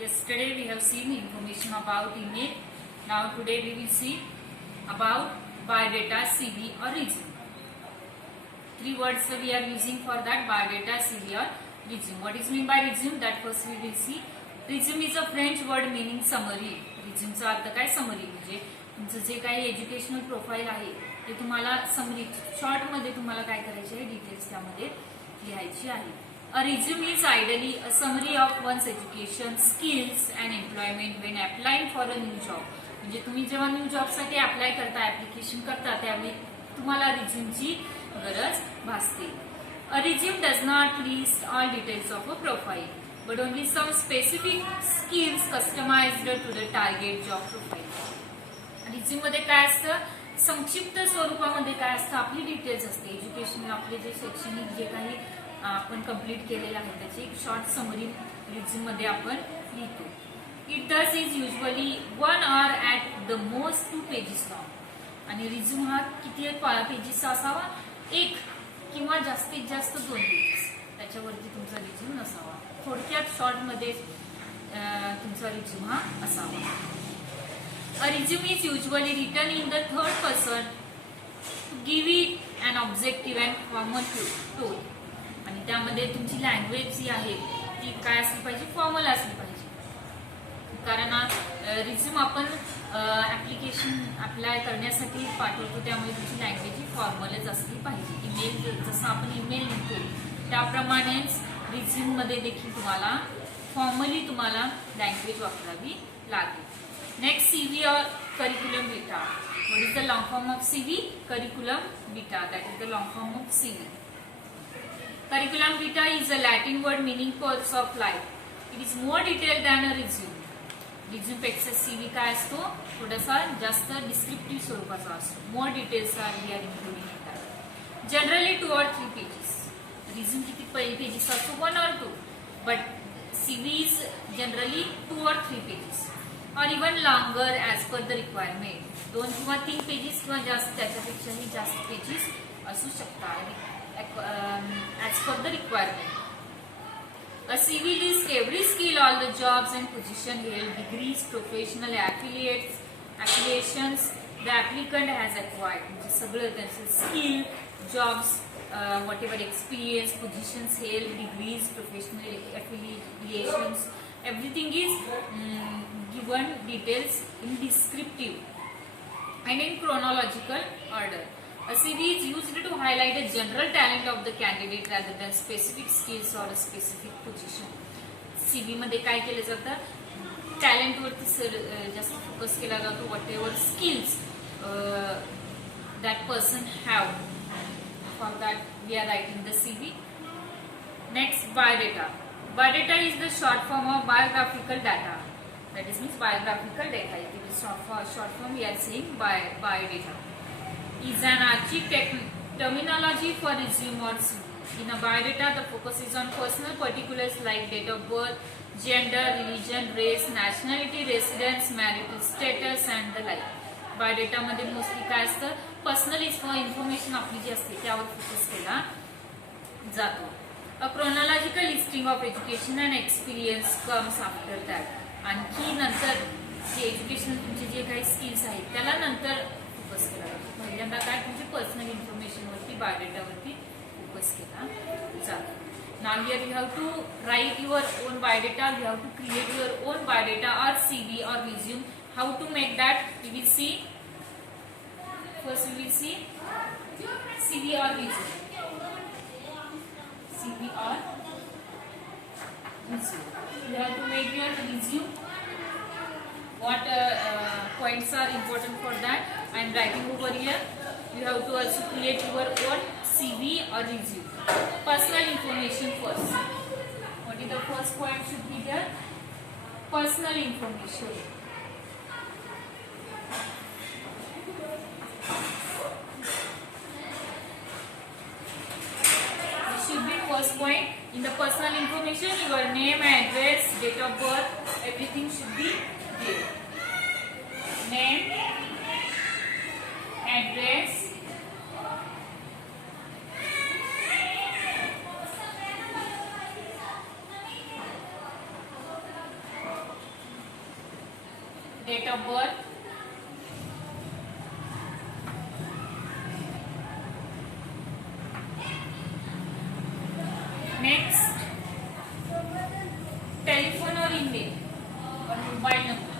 Yesterday we have seen information about email. Now today we will see about biodata, CV or resume. Three words we are using for that: biodata, CV or resume. What is meant by resume? That first we will see. Resume is a French word meaning summary. Resume चा अर्थ काय? Summary. म्हणजे तुमचं जे काही educational profile आहे ते तुम्हाला summary short मध्ये तुम्हाला काय करायचे आहे, डिटेल्स त्यामध्ये लिहायची आहे. A resume is ideally a summary of one's education, skills and employment when applying for a new job. म्हणजे तुम्ही जेव्हा न्यू जॉबसाठी अप्लाय करता, ऍप्लिकेशन करता, त्यावेळी तुम्हाला रिझ्यूमची गरज भासते. A resume does not list all details of a profile, but only some specific skills customized to the target job profile. Resume मध्ये काय असतं? संक्षिप्त स्वरूपामध्ये काय असतं? आपली डिटेल्स असते, एज्युकेशन, आपले जे शैक्षणिक जे काही आपण कंप्लीट केलेलं आहे त्याची एक शॉर्ट समरी रिझ्यूम मध्ये आपण लिहितो. इट दस is usually 1 hour at the most 2 pages long. आणि रिझ्यूम हा किती पेजेसचा असावा? 1 किंवा जास्तीत जास्त 2 पेजेस, त्याच्यावरती तुमचा रिझ्यूम नसावा. थोडक्यात शॉर्ट मध्ये तुमचा रिझ्यूम हा असावा. A resume is usually written in the third person to give it an objective and formal tone. आणि त्यामध्ये तुमची लँग्वेज जी आहे ती काय असली पाहिजे? फॉर्मल असली पाहिजे. कारण रिझ्यूम आपण ऍप्लिकेशन अप्लाय करण्यासाठी पाठवतो, त्यामुळे तुमची लँग्वेज ही फॉर्मलच असली पाहिजे. ईमेल जसं आपण ईमेल लिहितो त्याप्रमाणेच रिझ्यूम मध्ये देखील तुम्हाला फॉर्मली तुम्हाला लँग्वेज वापरावी लागेल. Next, CV or curriculum vitae. What is the long form of CV? Curriculum vitae. That is the long form of CV. Curriculum vitae is a Latin word meaning course of life. It is more detailed than a resume. Resume पेक्षा CV काय असतो? थोडासा जास्त descriptive स्वरूपाचा असतो. More details are here included in that. Generally 2 or 3 pages. Resume किती pages असतो? 1 or 2. But CV is generally 2 or 3 pages. or even longer as per the requirement. 2 किंवा 3 पेजेस किंवा जास्त, त्याच्यापेक्षाही जास्त पेजेस असू शकतात as per the requirement. A CV lists every skill, all the jobs and position held, degrees, professional affiliations the applicant has acquired. म्हणजे सगळं त्यांचं skill, jobs, whatever experience, positions held, degrees, professional affiliations, everything is given details in descriptive and in chronological order. A CV is used to highlight a general talent of the candidate rather than specific skills or a specific position. CV मध्ये काय केलं जातं? Talent वरती जास्त focus केला जातो. What ever skills that person have, for that we are writing the CV. Next, biodata. Biodata is the short form of biographical data. That is means biographical data. It is short form we are saying biodata. Is an archaic terminology for resume or CV. In a biodata, the focus is on personal particulars like date of birth, gender, religion, race, nationality, residence, marital status and the like. Biodata मध्ये mostly काय असतं? Personal information आपली जी असते त्यावर focus केला जातो. A chronological listing of education and experience comes after that. आणखी नंतर जे एज्युकेशन तुमचे जे काही स्किल्स आहेत त्याला नंतर फोकस केला जातो. पहिल्यांदा काय तुमची पर्सनल इन्फॉर्मेशन वरती, बायोडेटावरती फोकस केला जातो. Now here you have to write your own biodata. You have to create your own biodata or CV or resume. How to make that? We will see. First we will see CV or resume. CV or resume. You have to make your resume. What points are important for that? I am writing over here. You have to also create your own CV or resume. Personal information first. What is the first point should be there? Personal information. This should be first point. In the personal information, your name, address, date of birth, everything should be there. Name, address, date of birth, next telephone or email or mobile number,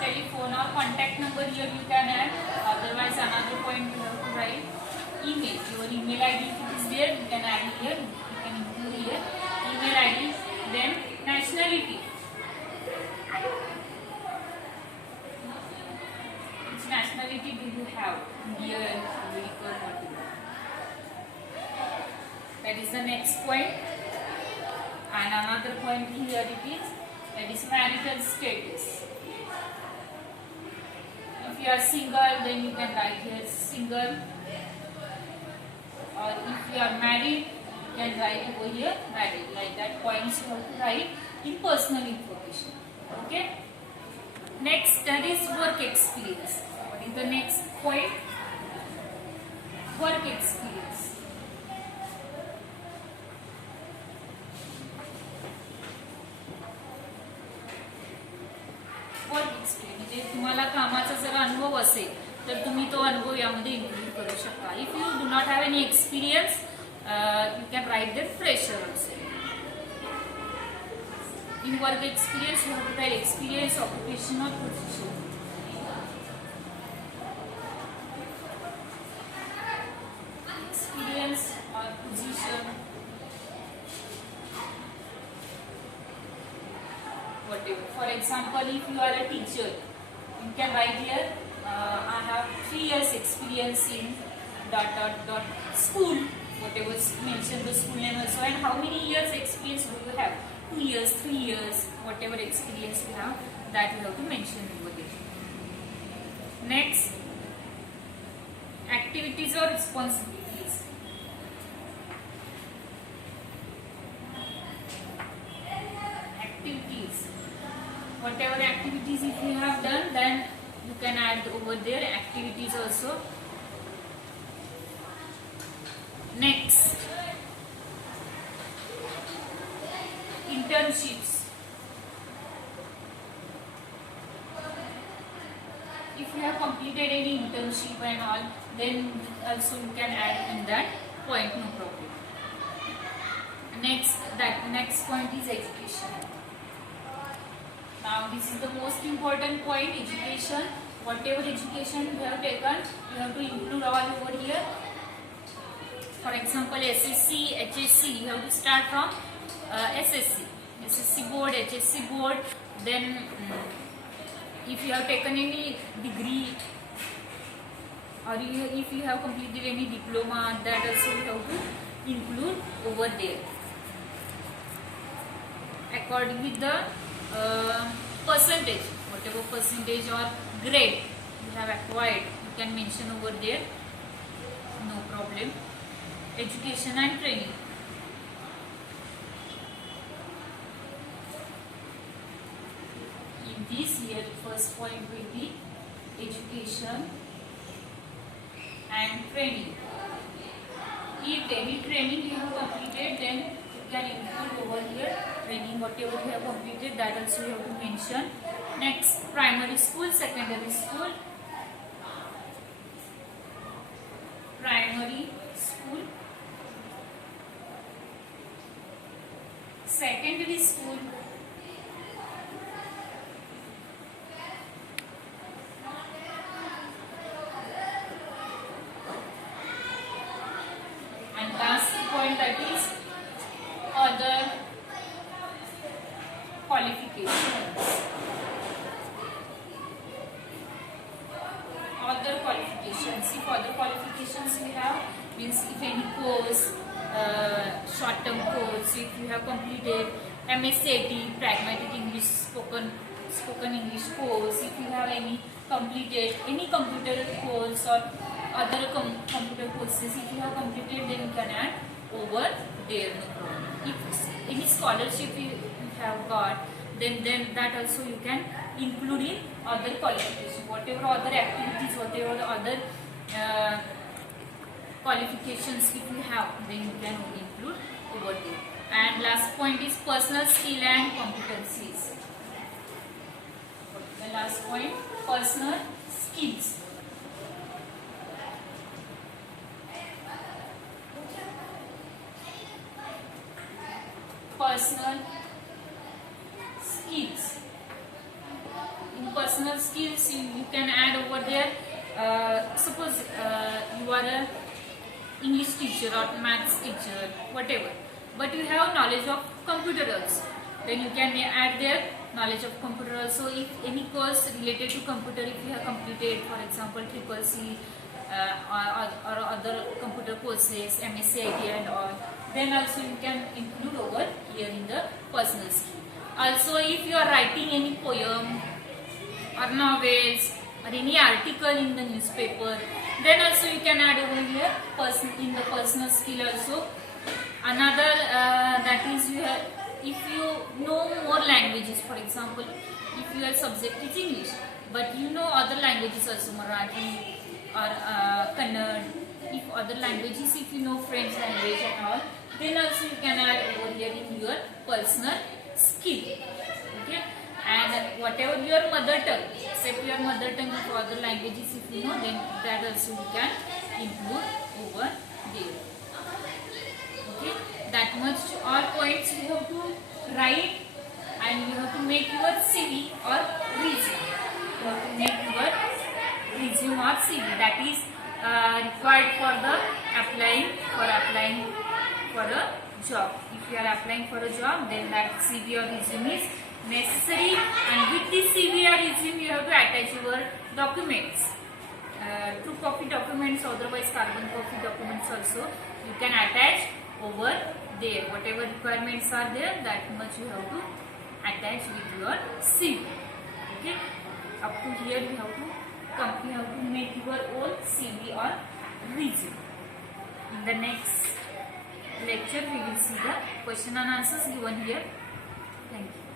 telephone or contact number here you can add, otherwise another point you have to write email, your email ID if it is there you can add here, you can include here email ID, then nationality, which nationality do you have, Indian, American, whatever. That is the next point. And another point here it is, that is marital status. If you are single, then you can write here single, or if you are married, you can write over here married. Like that points you have to write in personal information. Okay. Next, that is work experience. What is the next point? Work experience. Work experience म्हणजे तुम्हाला कामाचा जर अनुभव असेल तर तुम्ही तो अनुभव यामध्ये इन्क्लूड करू शकता. If you do not have any experience you can write the fresher also. In work experience you have to write experience, occupation और पोझिशन. एक्सपिरियन्स और position, whatever. For example, if you are a teacher, you can write here, I have 3 years experience in ... school, whatever mention the school name also, and how many years experience do you have? 2 years, 3 years, whatever experience you have, that you have to mention over there. Next, activities or responsibilities. Activities. Whatever activities if you have done, then you can add over there activities also. Next, internships. If you have completed any internship and all, then also you can add in that point, no problem. Next point is education. Now this is the most important point, education. Whatever education you have taken, you have to include all over here. For example, SSC, HSC, you have to start from SSC board, HSC board. Then if you have taken any degree, or if you have completed any diploma, that also you have to include over there. According with the percentage, whatever percentage or grade you have acquired, you can mention over there, no problem. Education and training. In this here, first point will be education and training. If any training you have completed, then you can include over here training, whatever you have completed, that also you have to mention. Next, primary school, secondary school. Primary school, secondary school, and last point, that is other qualifications. Other qualifications. If other qualifications we have, means if any course, short-term course, if you have completed MSAT, pragmatic English, spoken English course, if you have any completed any computer course or other computer courses, if you have completed, then you can add over there, no problem. If any scholarship you have got, then that also you can include in other qualifications. Whatever other activities, whatever other qualifications if you have, then you can include over there. And And last point is personal skill and competencies. The last point, personal skills. Personal skills. In personal skills, you can add over there. Suppose you are a English teacher or maths teacher, whatever, but you have knowledge of computer also. Then you can add there knowledge of computer also. If any course related to computer, if you have completed, for example, CCC or other computer courses, MSc IT and all, then also you can include over here in the personal skill. Also, if you are writing any poem or novels or any article in the newspaper, then also you can add over here in the personal skill also. Another that is, you have, if you know more languages, for example, if your subject is English, but you know other languages also, Marathi or Kannada, if other languages, if you know French language and all, then also you can add over here in your personal skill. Okay, and whatever your mother tongue, except your mother tongue, if other languages if you know, then that also you can include over there. Okay, that much all points you have to write, and you have to make your CV or resume. You have to make your resume or CV, that is required for the applying for a job. If you are applying for a job, then that CV or resume is necessary, and with this CV or resume you have to attach your documents, true copy documents, otherwise carbon copy documents also you can attach over there. Whatever requirements are there, that much you have to attach with your CV. Okay, up to here you have to make your own CV or resume. In the next lecture we will see the question and answers given here. Thank you.